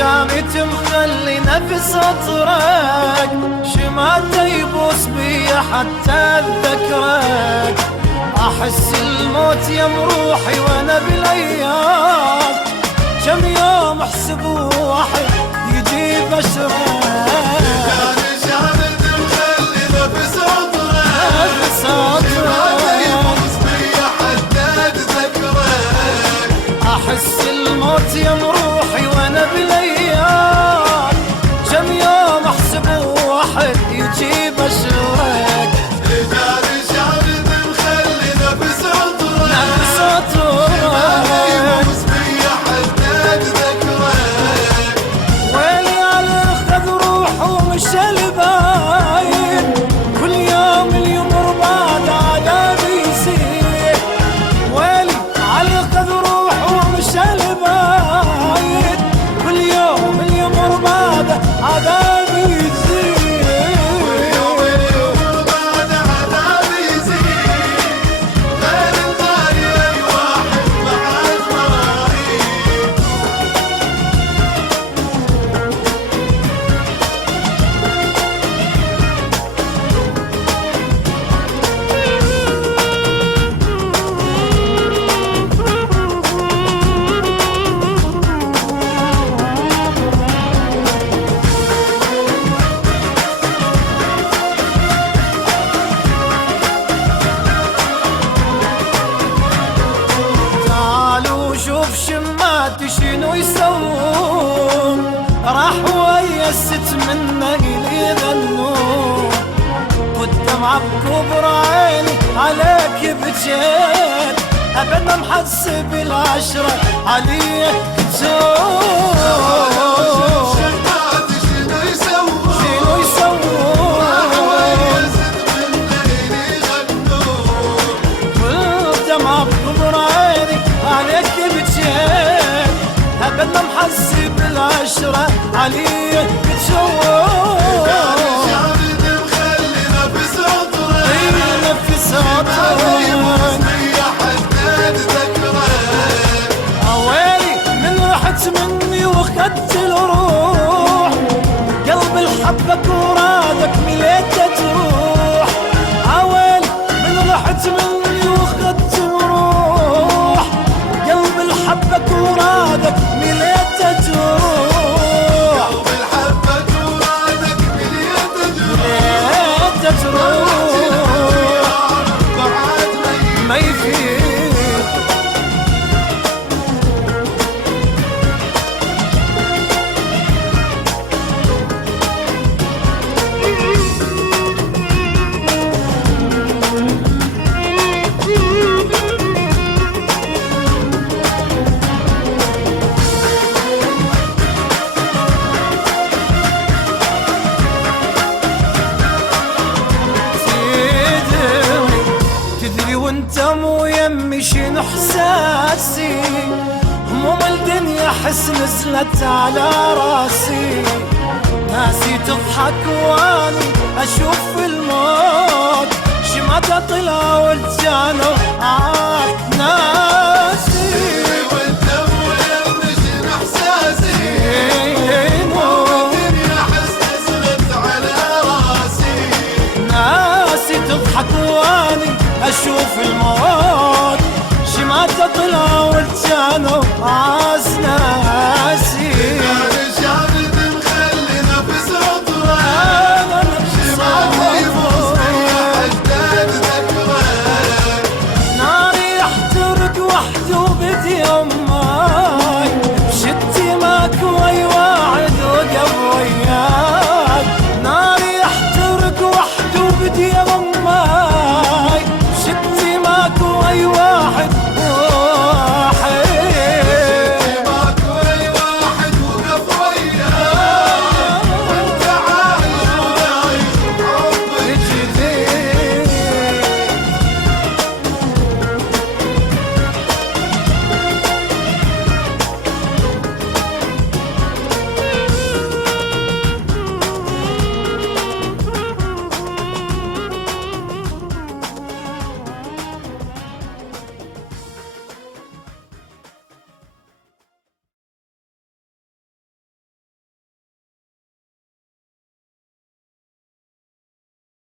شامت مخلي نفس اطرق، شماته يبوس بي حتى اتذكرك. احس الموت يم روحي وانا بالايام، كم يوم احسب واحد يجيب اشرك. شامت مخلي نفس اطرق، شماته يبوس بي حتى اتذكرك. احس الموت يم روحي وانا بالايام، كم يوم احسب واحد يجيب اشرك. رجال شامت مخلي نفس اطرق، نفس شماته اطرق، يبوس بي حتى اتذكرك. ويلي على خذ روحه ومشى الباين، كل يوم اليمر بعد عذابي يزيد. ويلي على خذ روحه ومشى الباين، كل يوم اليمر بعد عذابي يزيد. يوم اليمر بعد عذابي يزيد، غير الغالي اي واحد بعد مراهيب. تعالوا شوف شماتي شنو يسوون، راح ويست منه إلي ذنون. والدمعة بكبر عيني عليك بجيت، أبدا محسب العشرة علي كتون. شمات شنو يسوون، شنو يسوون، ويزت من ليلي غنون. والدمعة بكبر عيني عليك بجيت، أبدا محسب العشرة علي كتون. شامت مخلي نفس اطرق، نفس شماته يبوس اطرق، بي حتى اتذكرك. اويلي من رحت مني واخدت الروح، قلب الحبك ورادك مليته تروح. اويلي من رحت مني واخدت الروح، قلب الحبك ورادك مليته تروح. قلب الحبك ورادك مليته جروح، مليته تروح، بعد ما يفيد. تدري وانت مو يمي شنو احساسي، هموم الدنيا حس نزلت على راسي. ناسي تضحك واني اشوف الموت، شمعته طلع والجانو عاد ناس.